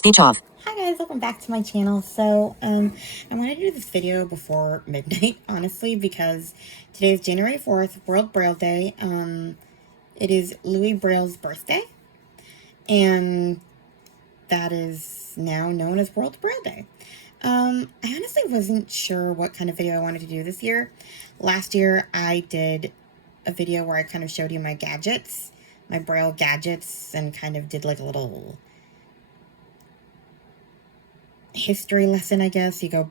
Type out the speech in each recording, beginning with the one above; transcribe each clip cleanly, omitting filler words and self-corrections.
Speech off. Hi guys, welcome back to my channel. So, I wanted to do this video before midnight, honestly, because today is January 4th, World Braille Day. It is Louis Braille's birthday, and that is now known as World Braille Day. I honestly wasn't sure what kind of video I wanted to do this year. Last year, I did a video where I kind of showed you my gadgets, my Braille gadgets, and kind of did like a little history lesson, I guess. You go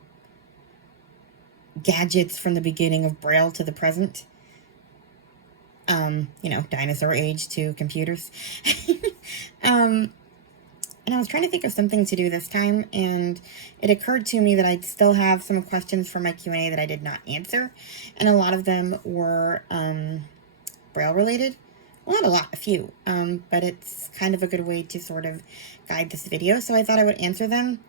gadgets from the beginning of Braille to the present. Dinosaur age to computers. And I was trying to think of something to do this time, and it occurred to me that I'd still have some questions from my Q&A that I did not answer, and a lot of them were Braille related. Well, not a lot, a few, but it's kind of a good way to sort of guide this video, so I thought I would answer them.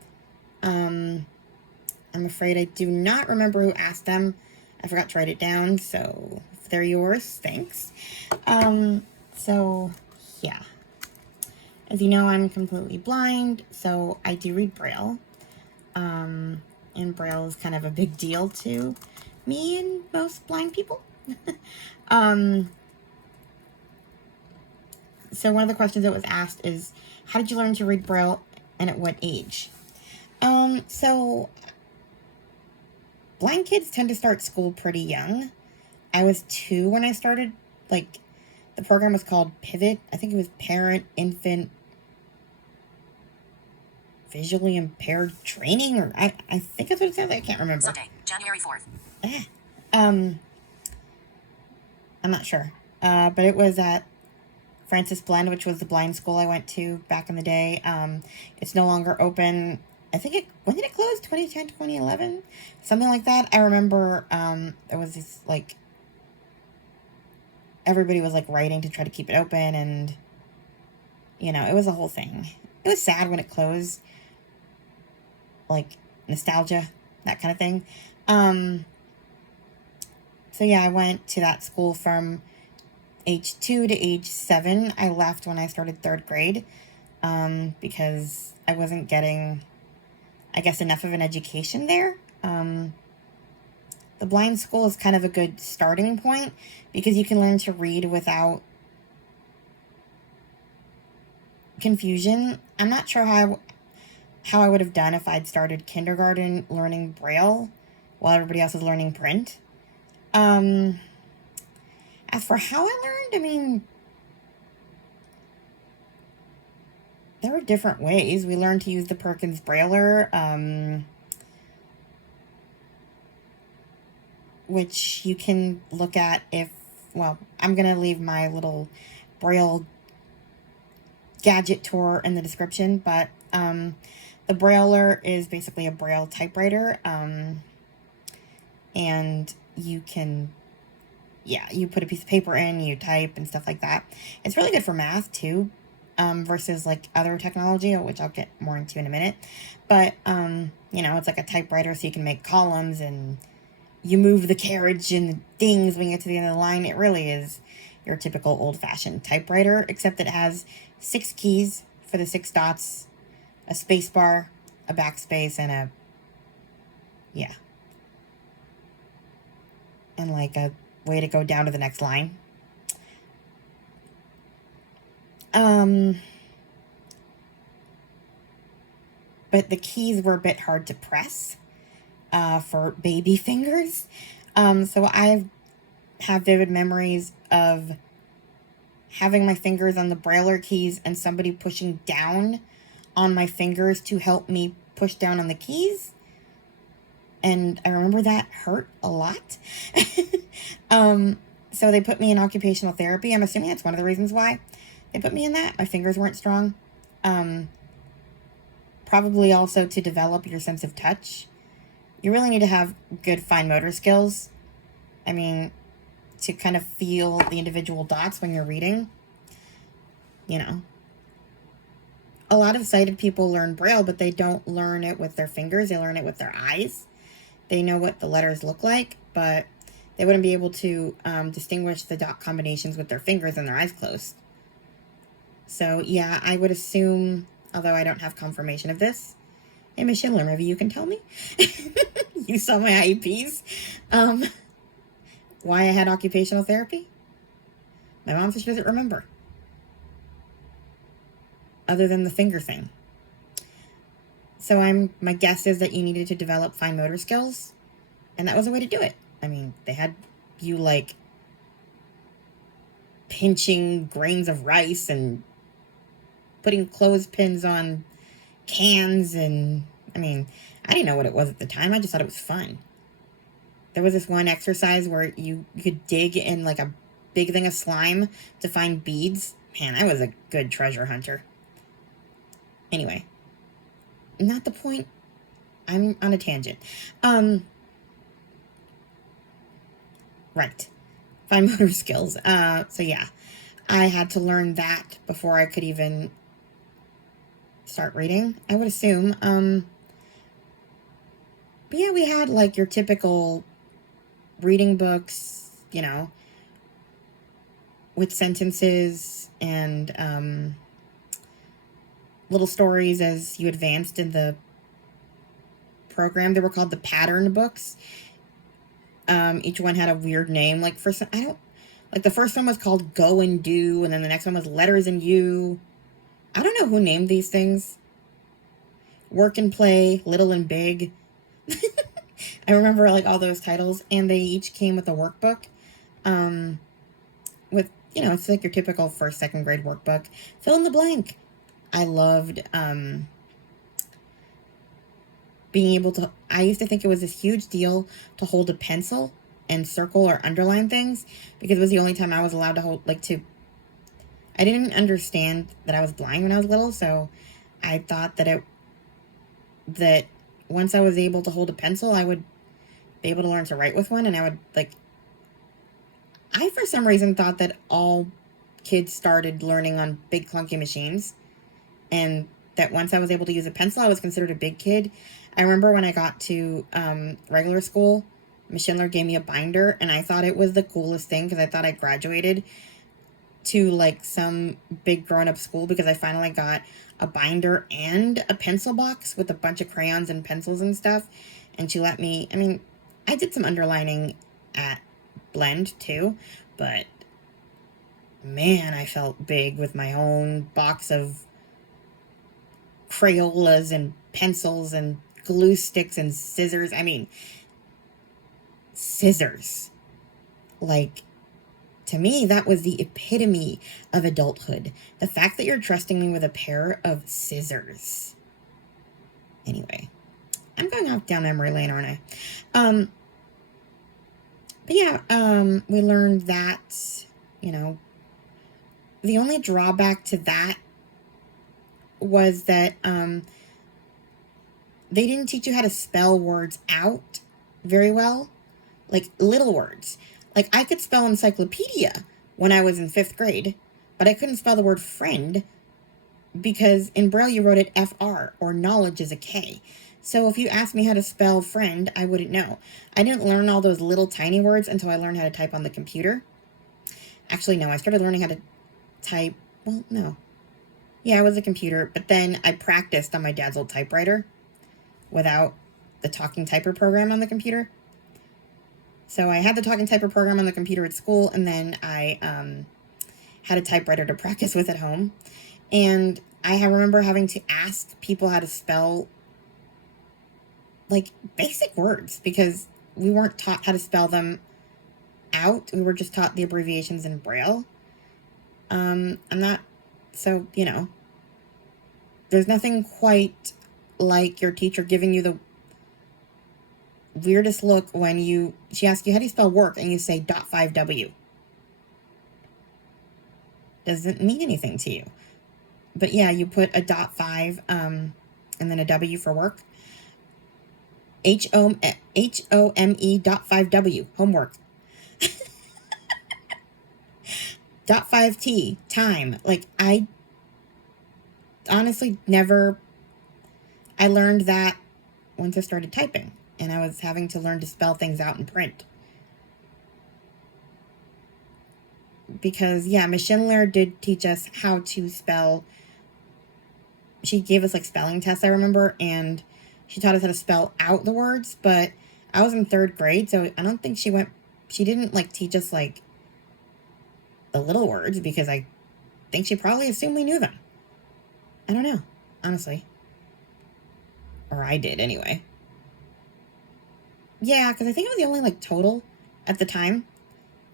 I'm afraid I do not remember who asked them. I forgot to write it down, so if they're yours, thanks. So, yeah. As you know, I'm completely blind, so I do read Braille. And Braille is kind of a big deal to me and most blind people. So one of the questions that was asked is, how did you learn to read Braille and at what age? So blind kids tend to start school pretty young. I was 2 when I started. Like, the program was called Pivot. I think it was Parent Infant Visually Impaired Training, or I think that's what it says. I can't remember. Sunday, January 4th. I'm not sure. But it was at Francis Blend, which was the blind school I went to back in the day. It's no longer open. I think when did it close? 2010, 2011? Something like that. I remember there was this, like, everybody was, like, writing to try to keep it open, and, it was a whole thing. It was sad when it closed. Like, nostalgia, that kind of thing. So yeah, I went to that school from age 2 to age 7. I left when I started 3rd grade because I wasn't getting, I guess, enough of an education there. The blind school is kind of a good starting point because you can learn to read without confusion. I'm not sure how I would have done if I'd started kindergarten learning Braille while everybody else is learning print. As for how I learned, I mean, there were different ways. We learned to use the Perkins Brailler, which you can look at I'm going to leave my little Braille gadget tour in the description, but the Brailler is basically a Braille typewriter, and you can, you put a piece of paper in, you type and stuff like that. It's really good for math too, versus like other technology, which I'll get more into in a minute. But, it's like a typewriter, so you can make columns and you move the carriage and things when you get to the end of the line. It really is your typical old-fashioned typewriter, except that it has 6 keys for the 6 dots, a space bar, a backspace, and and like a way to go down to the next line. But the keys were a bit hard to press for baby fingers. So I have vivid memories of having my fingers on the Brailler keys and somebody pushing down on my fingers to help me push down on the keys. And I remember that hurt a lot. So they put me in occupational therapy. I'm assuming that's one of the reasons why they put me in that. My fingers weren't strong. Probably also to develop your sense of touch. You really need to have good fine motor skills. I mean, to kind of feel the individual dots when you're reading. A lot of sighted people learn Braille, but they don't learn it with their fingers. They learn it with their eyes. They know what the letters look like, but they wouldn't be able to distinguish the dot combinations with their fingers and their eyes closed. So, yeah, I would assume although I don't have confirmation of this. Hey, Miss Schindler, maybe you can tell me? You saw my IEPs. Why I had occupational therapy? My mom said she doesn't remember. Other than the finger thing. So my guess is that you needed to develop fine motor skills, and that was a way to do it. I mean, they had you like pinching grains of rice and putting clothespins on cans, and I mean, I didn't know what it was at the time. I just thought it was fun. There was this one exercise where you could dig in like a big thing of slime to find beads. Man, I was a good treasure hunter. Anyway, not the point. I'm on a tangent. Right. Fine motor skills. So yeah, I had to learn that before I could even start reading, I would assume. But yeah, we had like your typical reading books, you know, with sentences and little stories as you advanced in the program. They were called the pattern books. Each one had a weird name. Like for some, I don't like the first one was called Go and Do, and then the next one was Letters and You. I don't know who named these things. Work and Play, Little and Big. I remember like all those titles, and they each came with a workbook. With, you know, it's like your typical first, second grade workbook. Fill in the blank. I loved being able to, I used to think it was this huge deal to hold a pencil and circle or underline things, because it was the only time I was allowed to hold, like to, I didn't understand that I was blind when I was little, so I thought that once I was able to hold a pencil, I would be able to learn to write with one, and I would, like, I for some reason thought that all kids started learning on big clunky machines, and that once I was able to use a pencil, I was considered a big kid. I remember when I got to regular school, Miss Schindler gave me a binder, and I thought it was the coolest thing because I thought I graduated to like some big grown-up school, because I finally got a binder and a pencil box with a bunch of crayons and pencils and stuff. And she let me, I mean, I did some underlining at Blend too, but man, I felt big with my own box of Crayolas and pencils and glue sticks and scissors. I mean, scissors. Like, to me, that was the epitome of adulthood. The fact that you're trusting me with a pair of scissors. Anyway, I'm going off down memory lane, aren't I? But yeah, we learned that, you know, the only drawback to that was that they didn't teach you how to spell words out very well, like little words. Like, I could spell encyclopedia when I was in 5th grade, but I couldn't spell the word friend because in Braille you wrote it FR, or knowledge is a K. So if you asked me how to spell friend, I wouldn't know. I didn't learn all those little tiny words until I learned how to type on the computer. Actually, no, I started learning how to type, well, no. Yeah, it was a computer, but then I practiced on my dad's old typewriter without the talking typer program on the computer. So I had the talking typer program on the computer at school, and then I had a typewriter to practice with at home. And I remember having to ask people how to spell, like, basic words, because we weren't taught how to spell them out. We were just taught the abbreviations in Braille. I'm not, so, you know, there's nothing quite like your teacher giving you the weirdest look when she asks you, how do you spell work? And you say .5W. Doesn't mean anything to you. But yeah, you put a .5 and then a W for work. HOME.5W, homework. .5T, time. Like, I honestly I learned that once I started typing, and I was having to learn to spell things out in print. Because, yeah, Miss Schindler did teach us how to spell she gave us like spelling tests, I remember, and she taught us how to spell out the words, but I was in 3rd grade, so I don't think she didn't like teach us like the little words, because I think she probably assumed we knew them. I don't know, honestly. Or I did anyway. Yeah, because I think I was the only like total at the time.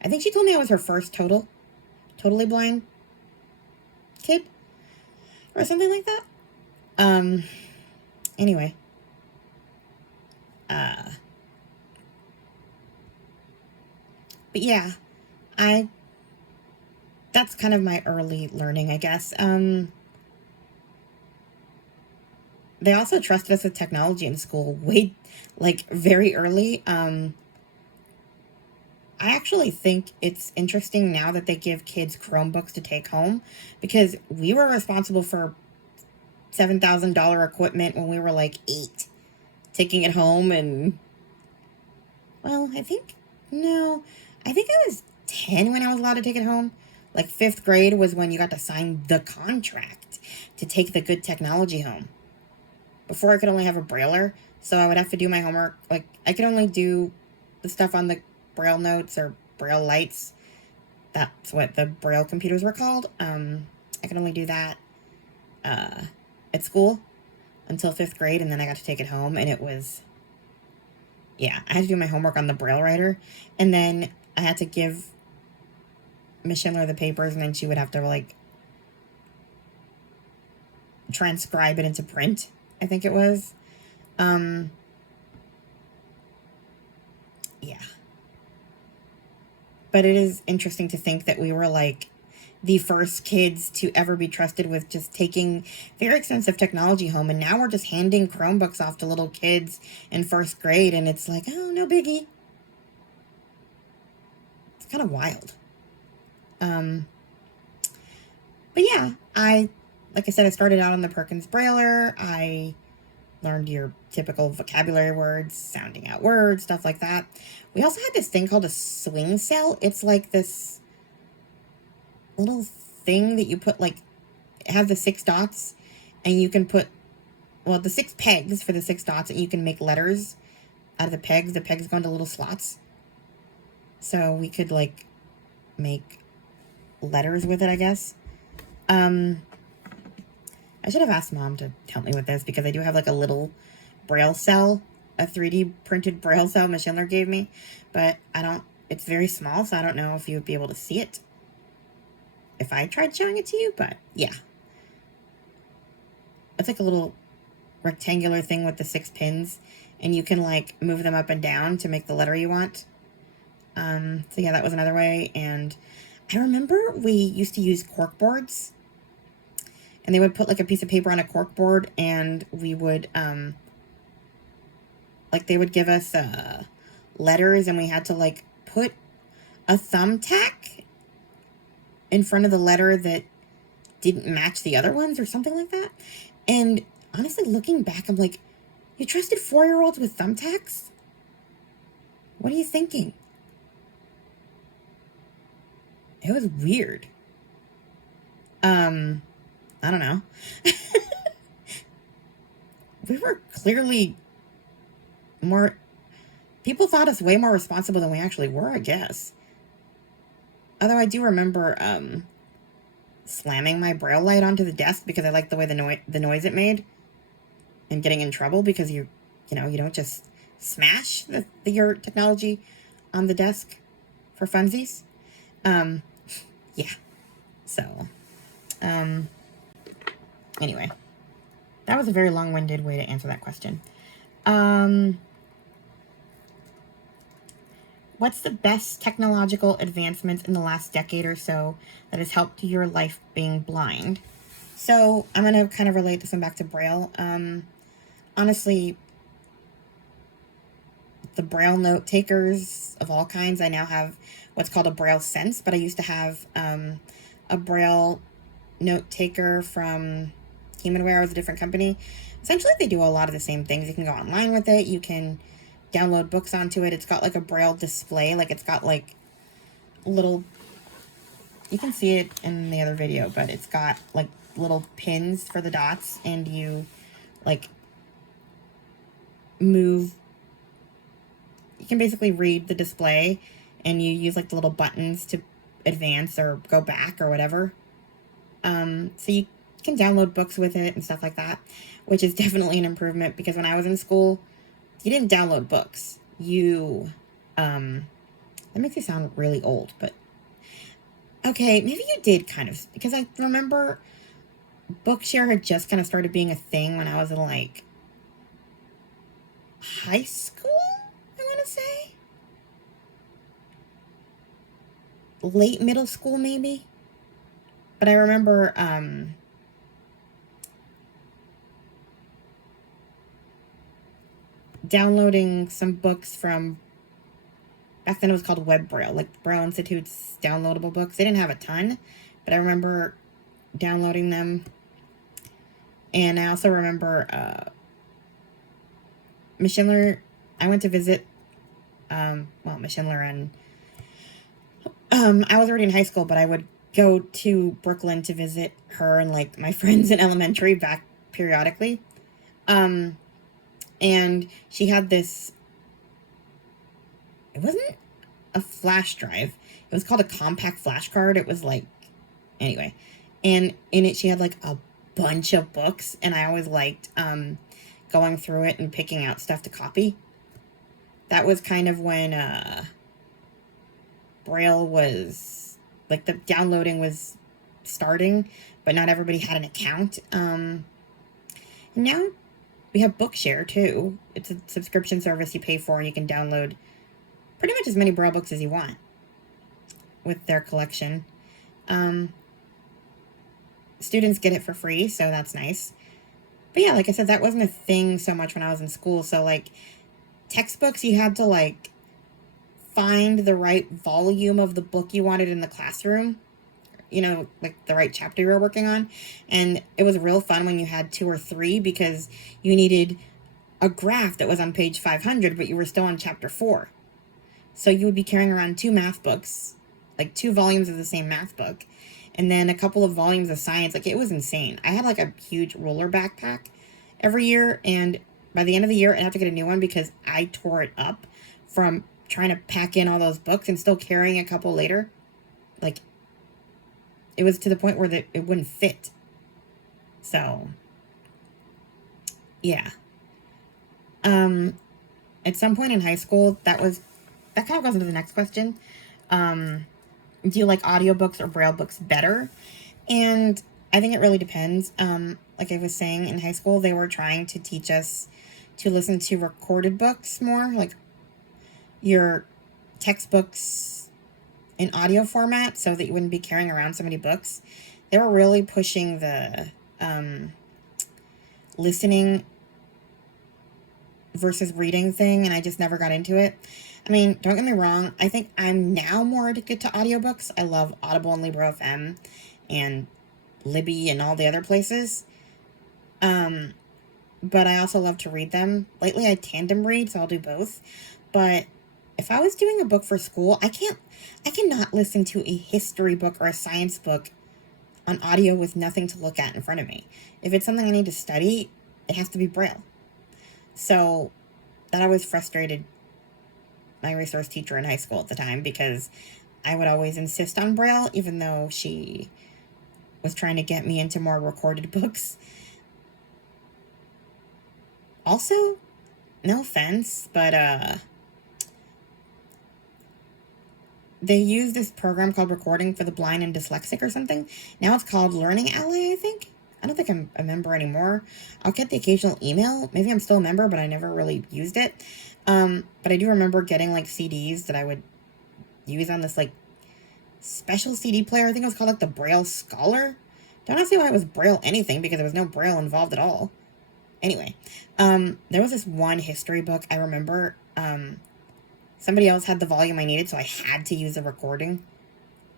I think she told me I was her first totally blind kid or something like that. Anyway. But yeah, that's kind of my early learning, I guess. They also trusted us with technology in school very early. I actually think it's interesting now that they give kids Chromebooks to take home, because we were responsible for $7,000 equipment when we were like 8, taking it home. And, well, I think I was 10 when I was allowed to take it home. Like 5th grade was when you got to sign the contract to take the good technology home. Before, I could only have a brailler, so I would have to do my homework. Like, I could only do the stuff on the braille notes or braille lights. That's what the braille computers were called. I could only do that at school until 5th grade, and then I got to take it home, and it was, yeah, I had to do my homework on the braille writer, and then I had to give Miss Schindler the papers, and then she would have to, like, transcribe it into print, I think it was. Yeah. But it is interesting to think that we were, like, the first kids to ever be trusted with just taking very expensive technology home, and now we're just handing Chromebooks off to little kids in 1st grade, and it's like, oh, no biggie. It's kind of wild. But yeah, like I said, I started out on the Perkins Brailler. I learned your typical vocabulary words, sounding out words, stuff like that. We also had this thing called a swing cell. It's like this little thing that you put, like, it has the 6 dots, and you can put, well, the 6 pegs for the 6 dots, and you can make letters out of the pegs. The pegs go into little slots. So we could, like, make letters with it, I guess. I should have asked Mom to help me with this, because I do have, like, a little braille cell, a 3D printed braille cell Miss Schindler gave me, but it's very small, so I don't know if you would be able to see it if I tried showing it to you, but yeah. It's like a little rectangular thing with the 6 pins, and you can, like, move them up and down to make the letter you want. So yeah, that was another way. And I remember we used to use cork boards, and they would put, like, a piece of paper on a cork board, and we would, like, they would give us letters, and we had to, like, put a thumbtack in front of the letter that didn't match the other ones or something like that. And honestly, looking back, I'm like, you trusted 4-year-olds with thumbtacks? What are you thinking? It was weird. I don't know. We were clearly people thought us way more responsible than we actually were, I guess. Although I do remember slamming my braille light onto the desk because I liked the way the noise it made, and getting in trouble because you don't just smash your technology on the desk for funsies. Yeah. So, anyway, that was a very long-winded way to answer that question. What's the best technological advancements in the last decade or so that has helped your life being blind? So I'm going to kind of relate this one back to Braille. Honestly, the Braille note takers of all kinds, I now have what's called a Braille Sense, but I used to have a Braille note taker from Humanware. It was a different company. Essentially, they do a lot of the same things. You can go online with it. You can download books onto it. It's got like a Braille display. Like, it's got like little, you can see it in the other video, but it's got like little pins for the dots, and you, like, move. You can basically read the display, and you use, like, the little buttons to advance or go back or whatever. So you can download books with it and stuff like that, which is definitely an improvement, because when I was in school, you didn't download books. That makes you sound really old, but okay, maybe you did kind of, because I remember Bookshare had just kind of started being a thing when I was in, like, high school, I want to say. Late middle school, maybe. But I remember, downloading some books from, back then it was called Web Braille, like Braille Institute's downloadable books. They didn't have a ton, but I remember downloading them. And I also remember Miss Schindler. I went to visit, Miss Schindler, and I was already in high school, but I would go to Brooklyn to visit her and, like, my friends in elementary back periodically. And she had this, it wasn't a flash drive. It was called a compact flash card. It was like, anyway. And in it, she had, like, a bunch of books, and I always liked going through it and picking out stuff to copy. That was kind of when Braille was, like, the downloading was starting, but not everybody had an account. Now we have Bookshare, too. It's a subscription service you pay for, and you can download pretty much as many Braille books as you want with their collection. Students get it for free, so that's nice. But yeah, like I said, that wasn't a thing so much when I was in school. So, like, textbooks, you had to, like, find the right volume of the book you wanted in the classroom, you know, like the right chapter you were working on. And it was real fun when you had 2 or 3, because you needed a graph that was on page 500, but you were still on chapter 4. So you would be carrying around 2 math books, like 2 volumes of the same math book, and then a couple of volumes of science. Like, it was insane. I had, like, a huge ruler backpack every year, and by the end of the year, I'd have to get a new one because I tore it up from trying to pack in all those books and still carrying a couple later. Like, it was to the point where it wouldn't fit. So, yeah. At some point in high school, that kind of goes into the next question. Do you like audiobooks or Braille books better? And I think it really depends. Like I was saying, in high school, they were trying to teach us to listen to recorded books more, like your textbooks in audio format, so that you wouldn't be carrying around so many books. They were really pushing the listening versus reading thing, and I just never got into it. I mean, don't get me wrong, I think I'm now more addicted to audiobooks. I love Audible and Libro FM and Libby and all the other places. But I also love to read them. Lately I tandem read, so I'll do both. But if I was doing a book for school, I cannot listen to a history book or a science book on audio with nothing to look at in front of me. If it's something I need to study, it has to be Braille. So that always frustrated my resource teacher in high school at the time, because I would always insist on Braille, even though she was trying to get me into more recorded books. Also, no offense, but they use this program called Recording for the Blind and Dyslexic or something. Now it's called Learning Ally, I think. I don't think I'm a member anymore. I'll get the occasional email. Maybe I'm still a member, but I never really used it. But I do remember getting, like, CDs that I would use on this, like, special CD player. I think it was called, like, the Braille Scholar. Don't ask me why it was Braille anything, because there was no Braille involved at all. Anyway, there was this one history book I remember. Somebody else had the volume I needed, so I had to use a recording.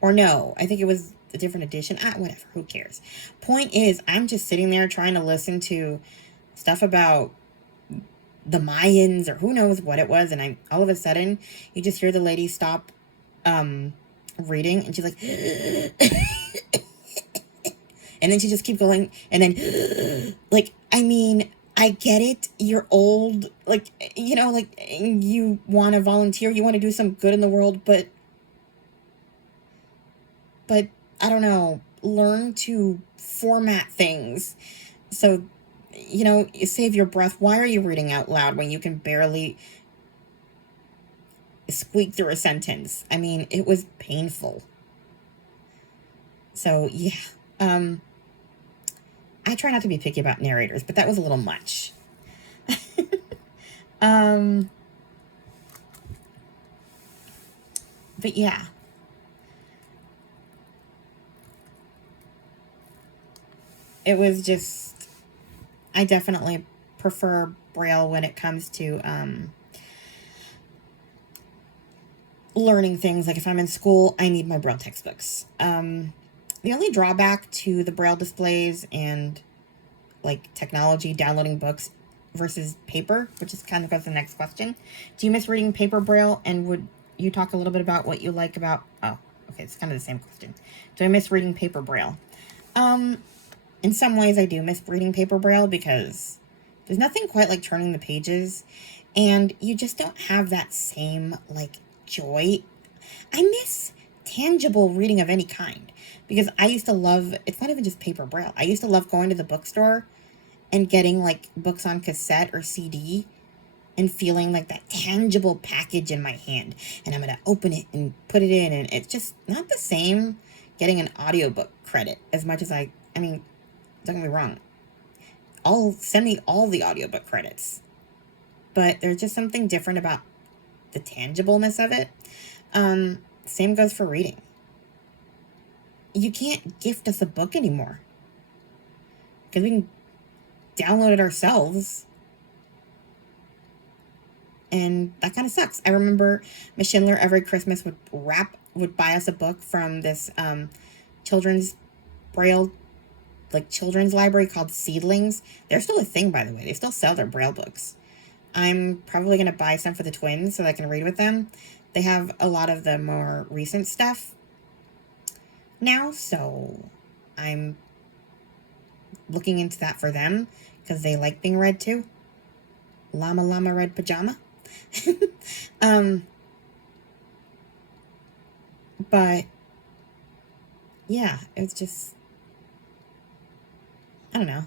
Or no, I think it was a different edition. Whatever, who cares? Point is, I'm just sitting there trying to listen to stuff about the Mayans or who knows what it was, and all of a sudden, you just hear the lady stop reading, and she's like, And then she just keep going. And then, like, I mean, I get it. You're old. Like, you know, like, you want to volunteer. You want to do some good in the world. But I don't know. Learn to format things. So, you know, save your breath. Why are you reading out loud when you can barely squeak through a sentence? I mean, it was painful. So, yeah. I try not to be picky about narrators, but that was a little much. But yeah. It was just, I definitely prefer Braille when it comes to learning things. Like if I'm in school, I need my Braille textbooks. The only drawback to the Braille displays and like technology, downloading books versus paper, which is kind of goes to the next question. Do you miss reading paper Braille? And would you talk a little bit about what you like about, oh, okay, it's kind of the same question. Do I miss reading paper Braille? In some ways I do miss reading paper Braille because there's nothing quite like turning the pages, and you just don't have that same like joy. I miss tangible reading of any kind because I used to love, it's not even just paper Braille. I used to love going to the bookstore and getting like books on cassette or CD and feeling like that tangible package in my hand, and I'm going to open it and put it in, and it's just not the same getting an audiobook credit as much as I mean, don't get me wrong, send me all the audiobook credits, but there's just something different about the tangibleness of it. Same goes for reading. You can't gift us a book anymore because we can download it ourselves, and that kind of sucks. I remember Miss Schindler every Christmas would buy us a book from this children's Braille, like children's library called Seedlings. They're still a thing, by the way. They still sell their Braille books. I'm probably going to buy some for the twins so that I can read with them. They have a lot of the more recent stuff now, so I'm looking into that for them because they like being read too. Llama Llama Red Pajama. But yeah, it's just, I don't know.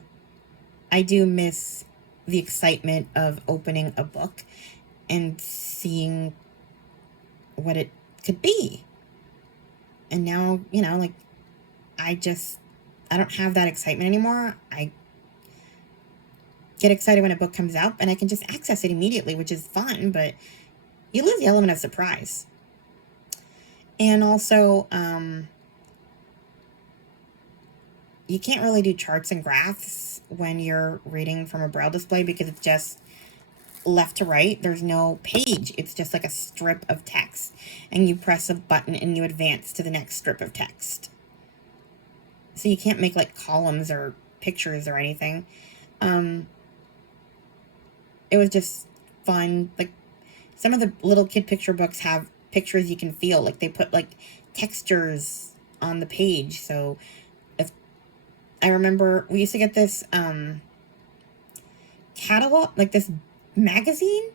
I do miss the excitement of opening a book and seeing what it could be. And now, you know, like, I don't have that excitement anymore. I get excited when a book comes out and I can just access it immediately, which is fun, but you lose the element of surprise. And also, you can't really do charts and graphs when you're reading from a Braille display because it's just left to right. There's no page. It's just like a strip of text. And you press a button and you advance to the next strip of text. So you can't make like columns or pictures or anything. It was just fun. Like some of the little kid picture books have pictures you can feel. Like they put like textures on the page. So if I remember, we used to get this catalog, like this magazine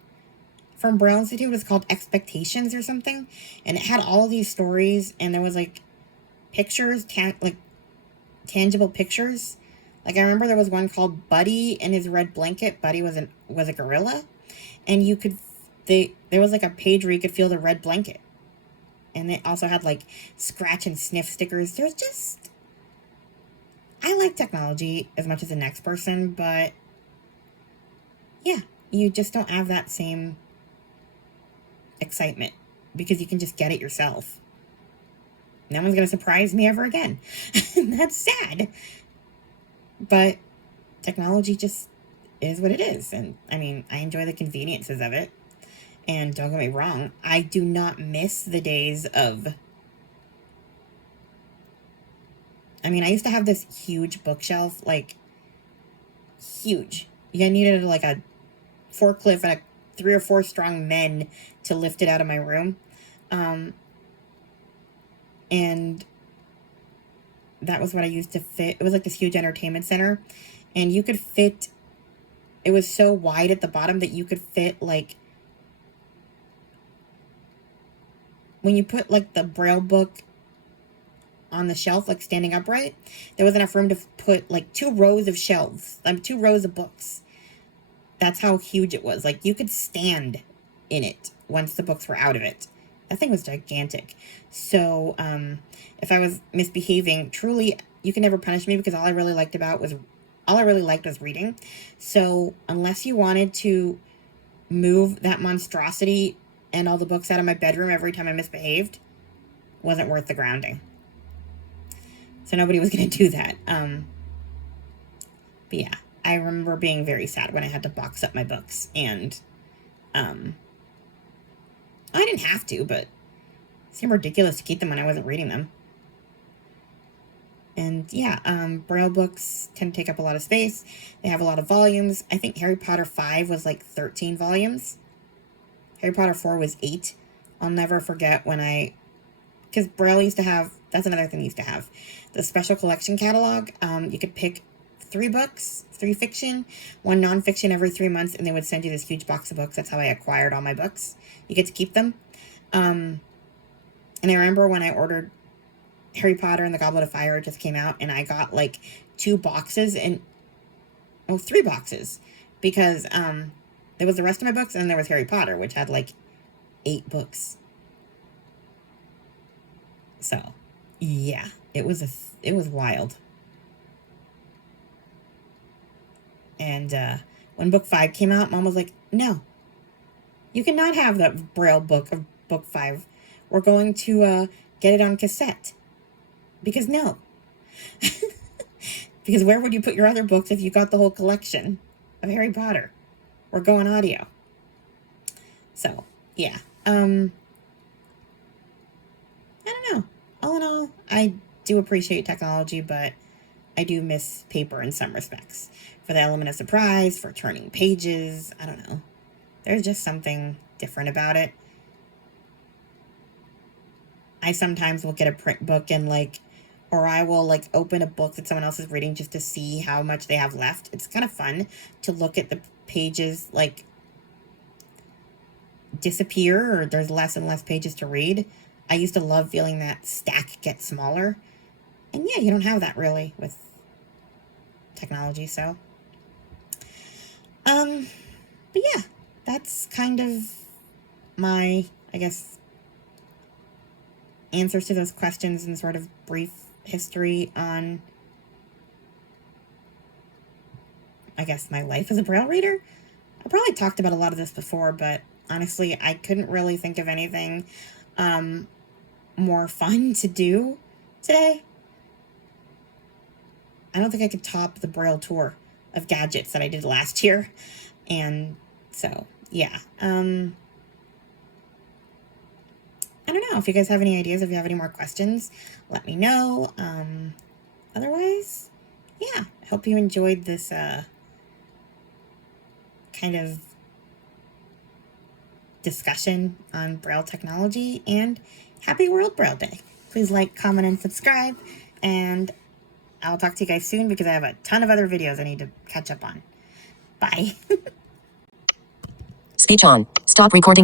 from Braille Institute. It was called Expectations or something, and it had all of these stories, and there was like pictures, like tangible pictures. Like I remember there was one called Buddy and His Red Blanket. Buddy was a gorilla, and you could there was like a page where you could feel the red blanket, and they also had like scratch and sniff stickers. There's just, I like technology as much as the next person, but yeah, you just don't have that same excitement because you can just get it yourself. No one's going to surprise me ever again. That's sad. But technology just is what it is. And I mean, I enjoy the conveniences of it. And don't get me wrong, I do not miss the days of, I mean, I used to have this huge bookshelf, like huge. You needed like a forklift and 3 or 4 strong men to lift it out of my room. And that was what I used to fit. It was like this huge entertainment center, and you could fit, it was so wide at the bottom that you could fit, like, when you put like the Braille book on the shelf, like standing upright, there was enough room to put like 2 rows of shelves, 2 rows of books. That's how huge it was. Like, you could stand in it once the books were out of it. That thing was gigantic. So, if I was misbehaving, truly, you can never punish me, because all I really liked was reading. So, unless you wanted to move that monstrosity and all the books out of my bedroom every time I misbehaved, wasn't worth the grounding. So nobody was going to do that. But yeah, I remember being very sad when I had to box up my books, and I didn't have to, but it seemed ridiculous to keep them when I wasn't reading them. And yeah, Braille books tend to take up a lot of space. They have a lot of volumes. I think Harry Potter 5 was like 13 volumes. Harry Potter 4 was 8. I'll never forget when because Braille used to have, that's another thing they used to have, the special collection catalog. You could pick 3 books, 3 fiction, 1 nonfiction every 3 months, and they would send you this huge box of books. That's how I acquired all my books. You get to keep them. And I remember when I ordered Harry Potter and the Goblet of Fire, it just came out, and I got like 2 boxes, and 3 boxes, because there was the rest of my books, and then there was Harry Potter, which had like 8 books. So yeah, it was wild. And when book 5 came out, Mom was like, no, you cannot have that Braille book of book 5. We're going to get it on cassette. Because no. Because where would you put your other books if you got the whole collection of Harry Potter? We're going audio. So, yeah. I don't know. All in all, I do appreciate technology, but I do miss paper in some respects. For the element of surprise, for turning pages, I don't know. There's just something different about it. I sometimes will get a print book and or I will open a book that someone else is reading just to see how much they have left. It's kind of fun to look at the pages disappear, or there's less and less pages to read. I used to love feeling that stack get smaller. And yeah, you don't have that really with technology, so. But yeah, that's kind of my, I guess, answers to those questions and sort of brief history on, I guess, my life as a Braille reader. I probably talked about a lot of this before, but honestly, I couldn't really think of anything more fun to do today. I don't think I could top the Braille tour of gadgets that I did last year. And so, yeah. I don't know. If you guys have any ideas, if you have any more questions, let me know. Otherwise, yeah. I hope you enjoyed this kind of discussion on Braille technology, and happy World Braille Day. Please like, comment, and subscribe, and I'll talk to you guys soon because I have a ton of other videos I need to catch up on. Bye. Speech on. Stop recording.